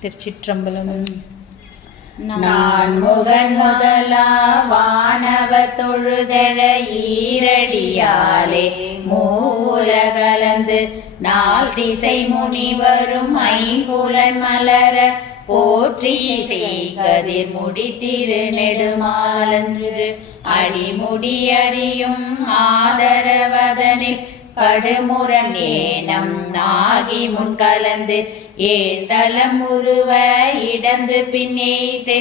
திருச்சிற்றம்பலம். நான் முகன் முதலா வானவ தொழுதழ ஈரடியாலே மூலகலந்து நாள் திசை முனிவரும் ஐம்புலன் மலர போற்றி செய் கதிர் திரு நெடுமாலன்று அடிமுடி அறியும் ஆதரவதனில் படுமுரண் ஏனம் நாகி முன் கலந்து ஏழ்தலம் உருவ இடந்து பின்னேத்து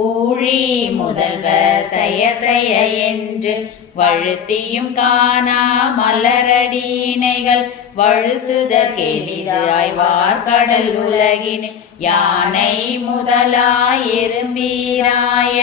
ஊழி முதல்வ சய சய என்று வழுத்தியும் காணா மலரடியினைகள் வழுத்துதற் கெளிதாய் வார்கடல் உலகின் யானை முதலாய் எறும்பீராய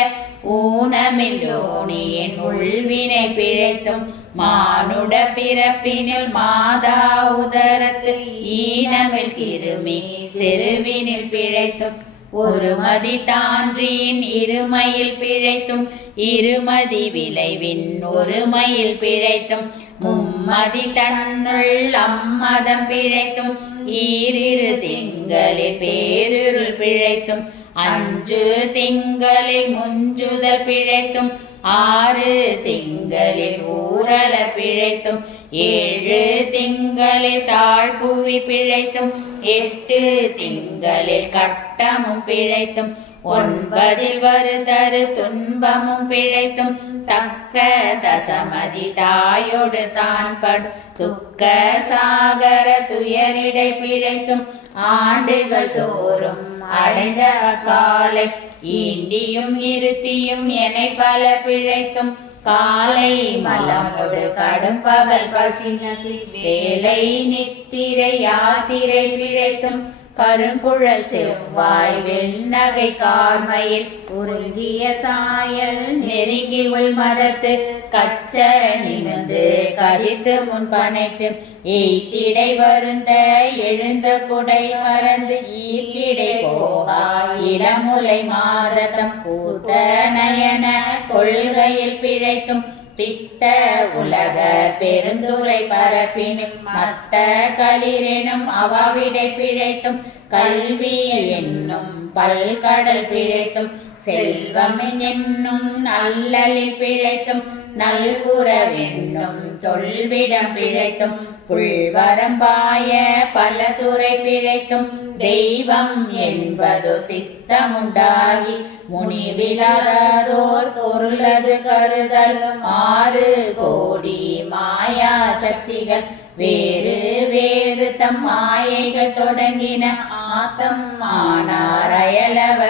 ஊனமில்லோனியின் உள்வினை பிழைத்தும் மானுட பிறப்பினில் மாதா உதரத்து ஈனமில் கிருமி செருவினில் பிழைத்தும் ஒருமதி தான்றியின் இருமையில் பிழைத்தும் இருமதி விளைவின் ஒருமையில் பிழைத்தும் மும்மதி தன்னுள் அம்மதம் பிழைத்தும் ஈரிரு திங்களில் பேருருள் பிழைத்தும் அஞ்சு திங்களில் முஞ்சுதல் பிழைத்தும் ஆறு திங்களில் ஊரல பிழைத்தும் ஏழு திங்களில் தாழ்புவி பிழைத்தும் எட்டு திங்களில் கட்டமும் பிழைத்தும் ஒன்பதில் வருதரு துன்பமும் பிழைத்தும் தக்க தசமதி தாயோடு தான் படும் துக்க சாகர துயரிடை பிழைத்தும் ஆண்டுகள் தோறும் அடைந்த காலை ஈண்டியும் இருத்தியும் என்னை பல பிழைத்தும். காலை மலமோடு கடும் பகல் பசி நசி வேலை நித்திரை யாத்திரை பிழைத்தும். கருங்குழல் செவ்வாய் வெண்ணகை கார்மையில் உருகிய சாயல் நெருங்கி உள் மதத்து கச்சர நிமிந்து கரித்து முன் பனைத்து எய்திடை வருந்த எழுந்த குடை மறந்து ஈத்திடை போகா இளமுலை மாதத்தம் கூர்த்த நயன கொள்கையில் பிழைத்தும் பித்த உலக பெருந்துரை பரப்பினும் மத்த களிரெனும் அவாவிடை பிழைத்தும் கல்வி என்னும் பல்கடல் பிழைத்தும் செல்வம் என்னும் நல்லலில் பிழைத்தும் நல்குறவென்னும் தொல்விடம் பிழைத்தும் புள்வரம்பாய பல துறை பிழைத்தும் தெய்வம் என்பதோ சித்தமுண்டாகி முனிவிலாதோர் பொருளது கருதல் ஆறு கோடி மாயா சக்திகள் வேறு வேறு தம் மாயைகள் தொடங்கின ஆத்தம் ஆனார்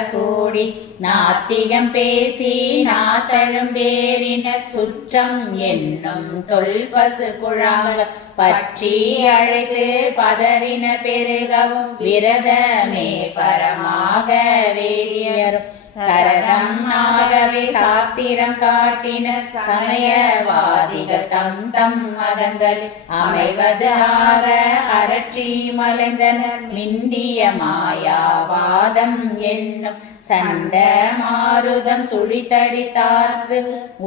கூடி நாத்திகம் பேசி நாத்தழும் பேரின சுற்றம் என்னும் தொல்பசு குழாங்க பற்றி அழைத்து பதறின பெருகவும் விரதமே பரமாக வேதியரும் சரதம் ஆகவே சாத்திரம் காட்டின சமயவாதிகள் தம் தம் மதங்கள் அமைவது ஆக அரட்சி மலைந்தனர். மிண்டிய மாயாவாதம் என்னும் சண்ட மாருதம் சுழித்தடித்தார்த்து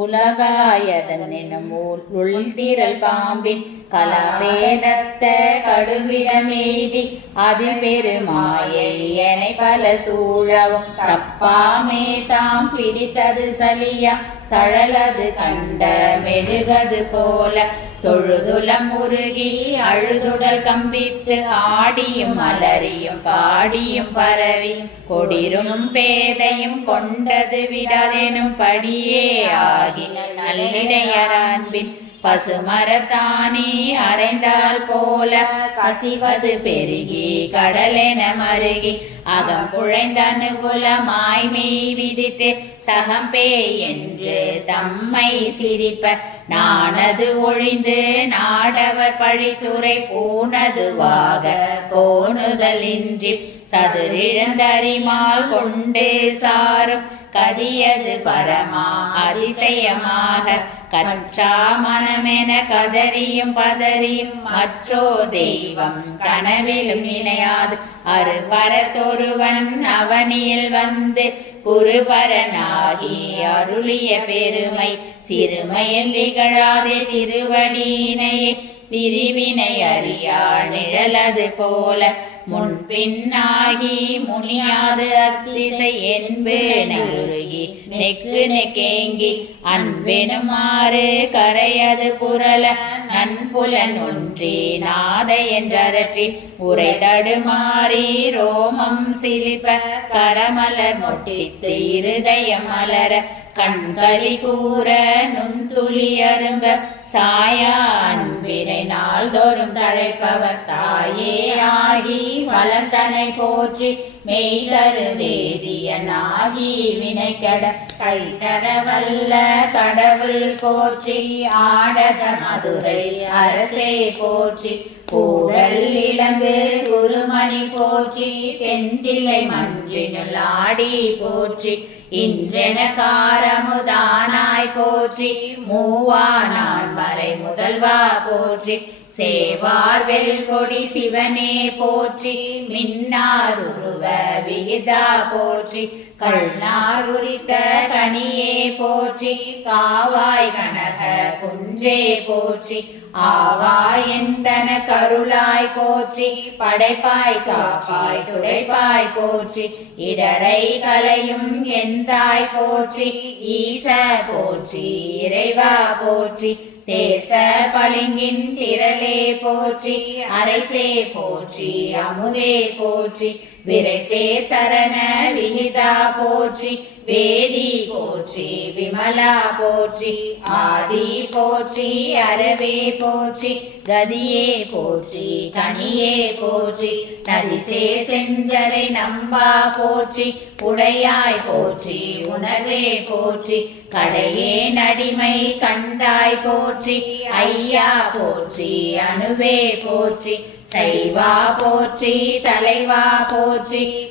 உலகாயதன் எனும் உள்- உள்திரள் பாம்பின் கலவேதத்த கடுவிடமேதி அதில் பெருமாயை எனை பல சூழவும் தப்பாமே தாம் பிடித்தது சலியா தழலது கண்ட மெழுகது போல தொழுதுலம் முருகி அழுதுடல் கம்பித்து ஆடியும் அலறியும் பாடியும் பரவி கொடிரும் பே பேதையும் கொண்டது விடாதேனும் படியே ஆகி நல்லிடையரான்பின் பசுமரத்தானே அரைந்தால் போல. கசிவது பெருகி கடலென மருகி அகம் குழைந்தனு குலமாய் மெய் விதித்து சகம்பே என்று தம்மை சிரிப்ப. நானது ஒழிந்து நாடவர் பழித்துறை பூனதுவாக கோணுதலின்றி சதுரிழந்தறிமால் கொண்டு சாரும். கதியது பரமா அதிசயமாக கற்றா மனமென கதறியும் பதறியும் மற்றோ தெய்வம் கனவிலும் நினையாது. அருபரத்தொருவன் அவனியில் வந்து குருபரனாகி அருளிய பெருமை சிறுமையில் திகழாதே திருவடியினையே. பிரிவினை அறியா நிழலது போல முன்பின்னாகி முனியாது அத்திசை என்பேனருகி நெருகி நெக்கு நெக்கேங்கி அன்பெனுமாறு கரையது புரள நன்புலன் ஒன்றி நாத என்றரற்றி உரை தடுமாறி ரோமம் சிலிப்ப கரமலர் மொட்டித்து இருதயம் மலர கண்களி கூற நுண்துளி அரும்ப சாயா அன்பினை நாள்தோறும் தழைப்பவர் தாயே ஆகி வளர்த்தனை போற்றி மெய்தரு வேதியனாகி வினைக்கட கைதர வல்ல கடவுள் போற்றி ஆடக மதுரை அரசே போற்றி கூடல் இளங்கு குருமணி போற்றி தென்றிலை மஞ்சினுள் ஆடி போற்றி இன்றென காரமுதானாய் போற்றி மூவா நான் மறை முதல்வா போற்றி சேவார் வெல்கொடி சிவனே போற்றி மின்னார் உருவ விகிதா போற்றி கல்லார் உரித்த கனியே போற்றி காவாய் கனக குன்றே போற்றி ஆவா எந்தன கருளாய் போற்றி படைப்பாய் காப்பாய் துடைப்பாய் போற்றி இடரை கலையும் எந்தாய் போற்றி ஈச போற்றி இறைவா போற்றி தேச பளிங்கின் திரளே போற்றி அரைசே போற்றி அமுதே போற்றி விரைசே சரண விகிதா போற்றி வேதி போற்றி விமலா போற்றி ஆதி போற்றி அரவே போற்றி கதியே போற்றி கனியே போற்றி நரிசே செஞ்சடை நம்பா போற்றி உடையாய் போற்றி உணர்வே போற்றி கடையே நடிமை கண்டாய் போற்றி ஐயா போற்றி அணுவே போற்றி சைவா போற்றி தலைவா போற்றி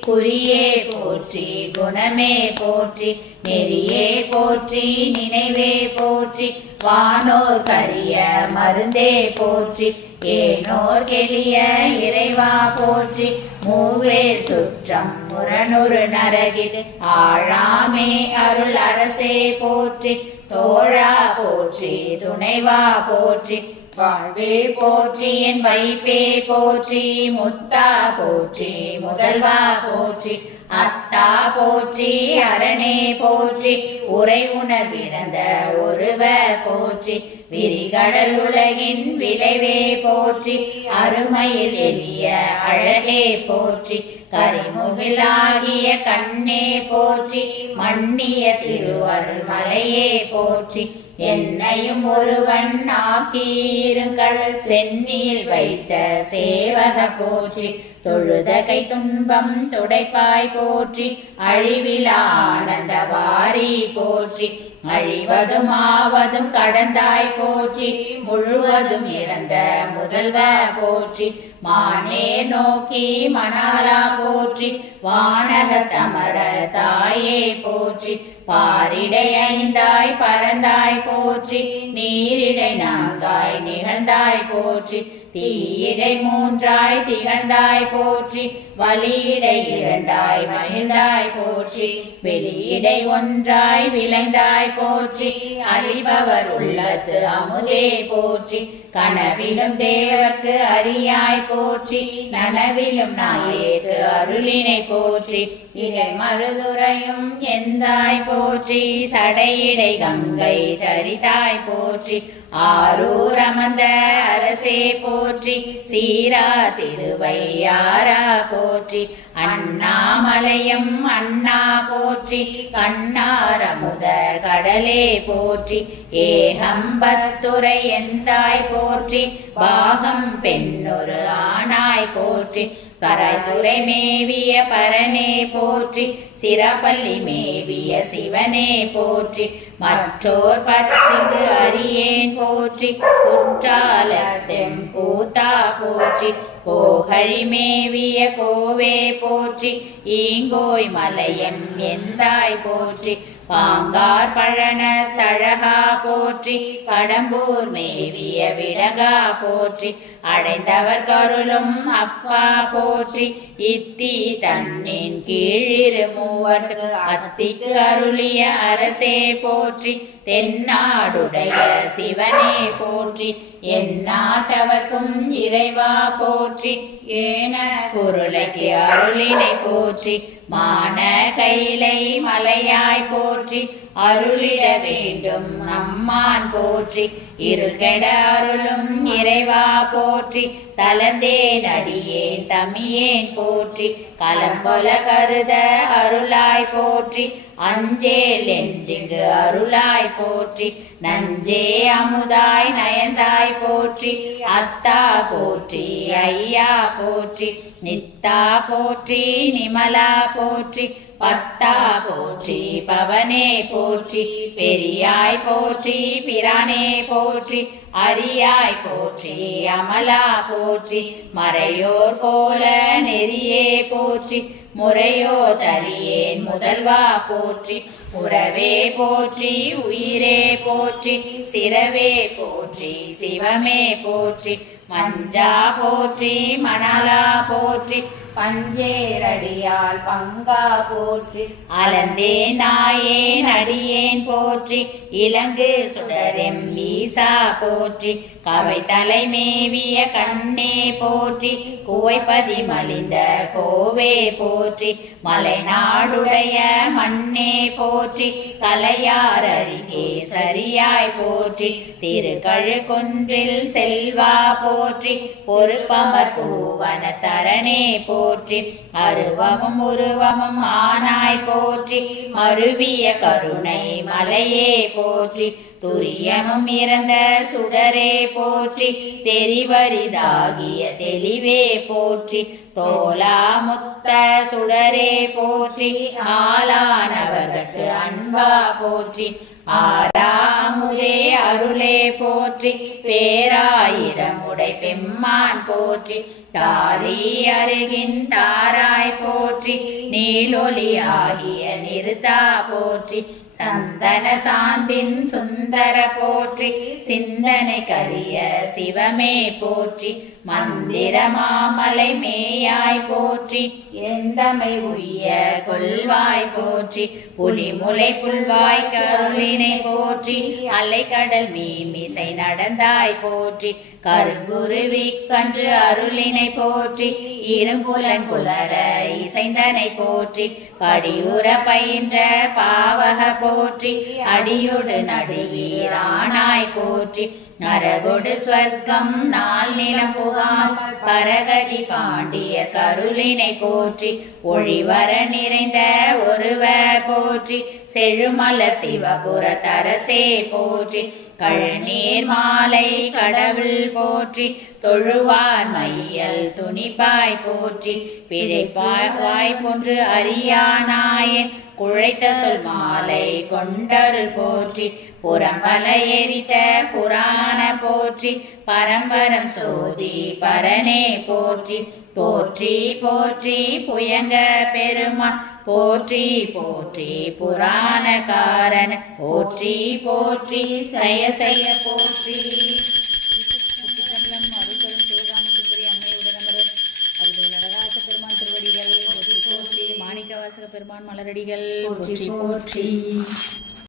குறியே போற்றி குணமே போற்றி நெறியே போற்றி நினைவே போற்றி வானோர் கரிய மருந்தே போற்றி ஏனோர் கெளிய இறைவா போற்றி மூவே சுற்றம் முரணுறு நரகிடு ஆழாமே அருள் அரசே போற்றி தோழா போற்றி துணைவா போற்றி வாழ்வே போற்றி என் வைப்பே போற்றி முத்தா போற்றி முதல்வா போற்றி அத்தா போற்றி அரணே போற்றி உரை உணர்விறந்த ஒருவ போற்றி விரிகடல் உலகின் விளைவே போற்றி அருமையில் எளிய அழகே போற்றி கரிமுகிலாகிய கண்ணே போற்றி மண்ணிய திருவருள் மலையே போற்றி என்னையும் ஒருவன் ஆக்கியிருங்கள் சென்னியில் வைத்த சேவக போற்றி தொழுதகை துன்பம் துடைப்பாய் போற்றி அழிவிலா ஆனந்த வாரி போற்றி அழிவதும் ஆவதும் கடந்தாய் போற்றி முழுவதும் இறந்த முதல்வ போற்றி மானே நோக்கி மணாலா போற்றி வானக தமர தாயே போற்றி பாரிடை ஐந்தாய் பறந்தாய் போற்றி. நீரிடை நான்காய் நிகழ்ந்தாய் போற்றி. தீயிடை மூன்றாய் திகழ்ந்தாய் போற்றி வலியிடை இரண்டாய் மகிழ்ந்தாய் போற்றி வெளியிடை ஒன்றாய் விளைந்தாய் போற்றி அறிபவர் உள்ளத்து அமுதே போற்றி கனவிலும் தேவர்க்கு அறியாய் போற்றி நனவிலும் நாயேற்கு அருளினை போற்றி இடை மருதுரையும் எந்தாய் போற்றி சடையிடை கங்கை தரிதாய் போற்றி ஆரூரமந்த அரசே போற்றி சீரா திருவையாரா போற்றி அண்ணாமலையம் அண்ணா போற்றி கண்ணாரமுத கடலே போற்றி ஏகம்பத்துரை எந்தாய் போற்றி பாகம் பெண்ணொரு ஆனாய் போற்றி பராய்த்துறை மேவிய பரனே போற்றி சிறப்பள்ளி மேவிய சிவனே போற்றி மற்றோர் பற்றிக்கு அரியேன் போற்றி குற்றாலத்தெம் கூத்தா போற்றி போகழி மேவிய கோவே போற்றி ஈங்கோய் மலையம் எந்தாய் போற்றி பாங்கார் பழன தழகா போற்றி கடம்பூர் மேவிய விடகா போற்றி அடைந்தவர் கருளும் அப்பா போற்றி இத்தி தன்னின் கீழிரு மூவர்க்கு அத்திக்கு அருளிய அரசே போற்றி தென்னாடுடைய சிவனே போற்றி எந்நாட்டவர்க்கும் இறைவா போற்றி ஏன குருளைக்கு அருளினை போற்றி மான கைலை மலையாய் போற்றி அருளிட வேண்டும் நம்மான் போற்றி. இருள் கெட அருளும் இறைவா போற்றி. தளர்ந்தேன் அடியேன் தமியேன் போற்றி. களம் கொல கருத அருளாய் போற்றி. அஞ்சேல் என்றிங்கு அருளாய் போற்றி. நஞ்சே அமுதாய் நயந்தாய் போற்றி. அத்தா போற்றி ஐயா போற்றி. நித்தா போற்றி நிமலா போற்றி. பத்தா போற்றி பவனே போற்றி பெரியாய் போற்றி பிரானே போற்றி அரியாய் போற்றி அமலா போற்றி மறையோர் கோல நெறியே போற்றி முறையோ தரியேன் முதல்வா போற்றி உறவே போற்றி உயிரே போற்றி சிறவே போற்றி சிவமே போற்றி மஞ்சா போற்றி மணலா போற்றி பஞ்சேரடியால் பங்கா போற்றி. அலந்தே நாயேன் அடியேன் போற்றி. இலங்கு சுடரெம் ஈசா போற்றி. கவை தலை மேவிய கண்ணே போற்றி. குவைப்பதி மலிந்த கோவே போற்றி. மலைநாடுடைய மண்ணே போற்றி. கலையார் அருகே சரியாய் போற்றி. திருக்கழு கொன்றில் செல்வா போற்றி. பொறுப்பமர் பூவன தரணே போற்றி போற்றி. அருவமும் உருவமும் ஆனாய் போற்றி. மருவிய கருணை மலையே போற்றி. துரியமும் இறந்த சுடரே போற்றி. தெரிவரிதாகிய தெளிவே போற்றி. தோலா முத்த சுடரே போற்றி. ஆளானவர்க்கு அன்பா போற்றி. ஆறாமுதே அருளே போற்றி பேராயிரமுடை பெம்மான் போற்றி தாலி அருகின் தாராய் போற்றி நீலொலி ஆகிய நிறுத்தா போற்றி சந்தன சாந்தின் சுந்தர போற்றி சிந்தனை கரிய சிவமே போற்றி மந்திர மாமலை மேயாய் போற்றி எந்தமை உய்ய கொல்வாய் போற்றி புலிமுலை புல்வாய் கருளினை போற்றி அலைக்கடல் மீமிசை நடந்தாய் போற்றி கருங்குருவி கன்று அருளினை போற்றி இரும்புலன் புலர இசைந்தனை போற்றி படியுற பயின்ற பாவக போற்றி அடியோடு நடுவீரானாய் போற்றி. நரகொடு ஸ்வர்க்கம் நாள் நிலம் புகார் பரகதி பாண்டிய கருளினை போற்றி. ஒளிவர நிறைந்த ஒருவ போற்றி செழுமல சிவபுர தரசே போற்றி. கழுநீர் மாலை கடவுள் போற்றி தொழுவார் மையல் துணிப்பாய் போற்றி பிழைப்பாய் வாய் போன்று அறியானாயேன் குழைத்த சொல் மாலை கொண்டருள் போற்றி புறம்பல எரித்த புராண போற்றி பரம்பரம் சோதி பரனே போற்றி போற்றி போற்றி புயங்க பெருமான் போற்றி போற்றி புராணக்காரன். போற்றி போற்றி சய சய போற்றி. பெருமான் மலரடிகள். போற்றி போற்றி.